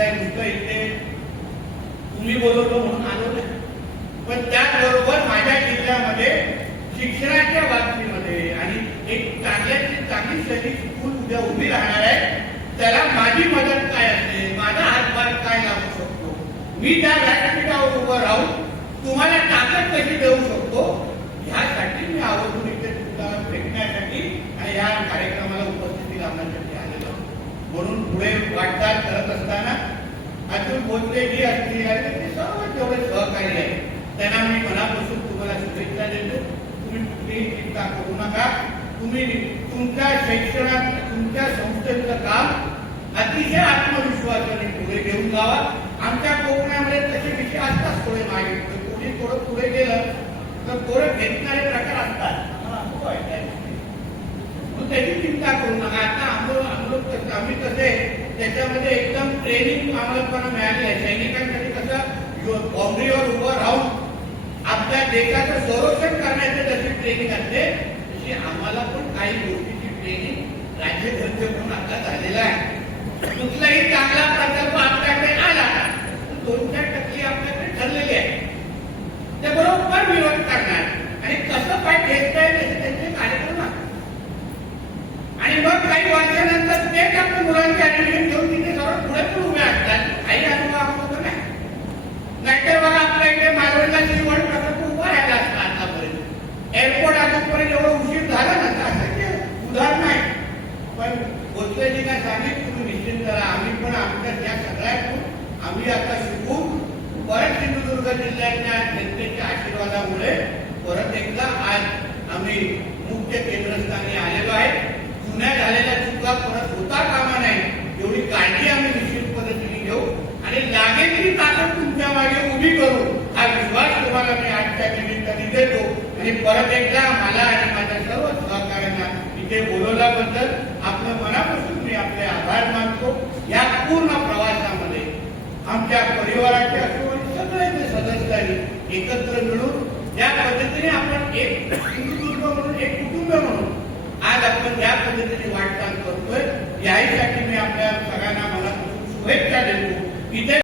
त्या लोक इकडे तुम्ही बोलवतो म्हणून आलो नाही पण त्याचबरोबर माझ्या जिल्ह्यामध्ये शिक्षणाच्या बाबतीमध्ये आणि एक चांगल्याची चांगली शैली स्कूल उद्या उभी राहणार आहे त्याला माझी मदत काय असते माझा हातभार काय लावू शकतो? मी त्या व्यासपीठावर उभं राहून तुम्हाला ताकद कशी देऊ शकतो? ह्यासाठी मी अतुल बोलते जी असतील आणि ते सर्व जेवढे सहकारी आहेत त्यांना मी मनापासून तुम्हाला शुभेच्छा देतो तुम्ही कुठलीही चिंता करू नका तुम्ही तुमच्या शैक्षणात तुमच्या संस्थेचं काम अतिशय आत्मविश्वासाने पुढे घेऊन जावा आमच्या कोकणामध्ये तसे विषय असतात थोडे मागे कोणी थोडं पुढे गेलं तर थोडं घेतणारे प्रकार असतात आम्हाला अनुभव आहे त्याची चिंता करू नका आता आंदोलन आंदोलन आम्ही कसे त्याच्यामध्ये एकदम ट्रेनिंग आम्हाला पण आहे. सैनिकांसाठी कसं बाउंड्रीवर उभं राहून आपल्या देशाचं संरक्षण करण्याची जशी ट्रेनिंग असते तशी आम्हाला पण काही गोष्टीची ट्रेनिंग राज्य म्हणून आता झालेला आहे. कुठलाही चांगला प्रकल्प आपल्याकडे आला तर दोन चार टक्के आपल्याकडे ठरलेले आहे ते बरोबर विरोध करणार आणि कसं काय घेता येईल त्याचे त्यांचे कार्यक्रम असतात. आणि मग काही वर्षानंतर तेच आपल्या मुलांचे ऍडमिशन घेऊन तिथे सर्व पुढे पण उभे असतात काही अनुभव आम्हाला नाही नाहीतर बघा आपल्या इथे मालवणला श्रीवड प्रकल्प उभा राहिला असता आतापर्यंत एअरपोर्ट एवढं उशीर झाला ना त्यासाठी उदाहरण आहे? पण गोतलेजी काय सांगितलं तुम्ही निश्चित करा. आम्ही पण आमच्या त्या सगळ्यातून आम्ही आता शिकून परत सिंधुदुर्ग जिल्ह्यातल्या जनतेच्या आशीर्वादामुळे परत एकदा आज आम्ही मुख्य केंद्रस्थानी आलेलो आहे जुन्या झालेल्या चुका परत होता कामा नाही एवढी काळजी आम्ही निश्चित पद्धतीने घेऊ आणि लागेल ती ताकद तुमच्या मागे उभी करू हा विश्वास तुम्हाला मी आजच्या निमित्ताने देतो आणि परत एकदा मला आणि माझ्या सर्व सहकाऱ्यांना इथे बोलवल्याबद्दल आपलं मनापासून मी आपले आभार मानतो. या पूर्ण प्रवासामध्ये आमच्या परिवाराचे असो आणि सगळे सदस्यांनी एकत्र मिळून ज्या पद्धतीने आपण एक हिंदुत्व म्हणून एक कुटुंब म्हणून आज आपण ज्या पद्धतीने वाटचाल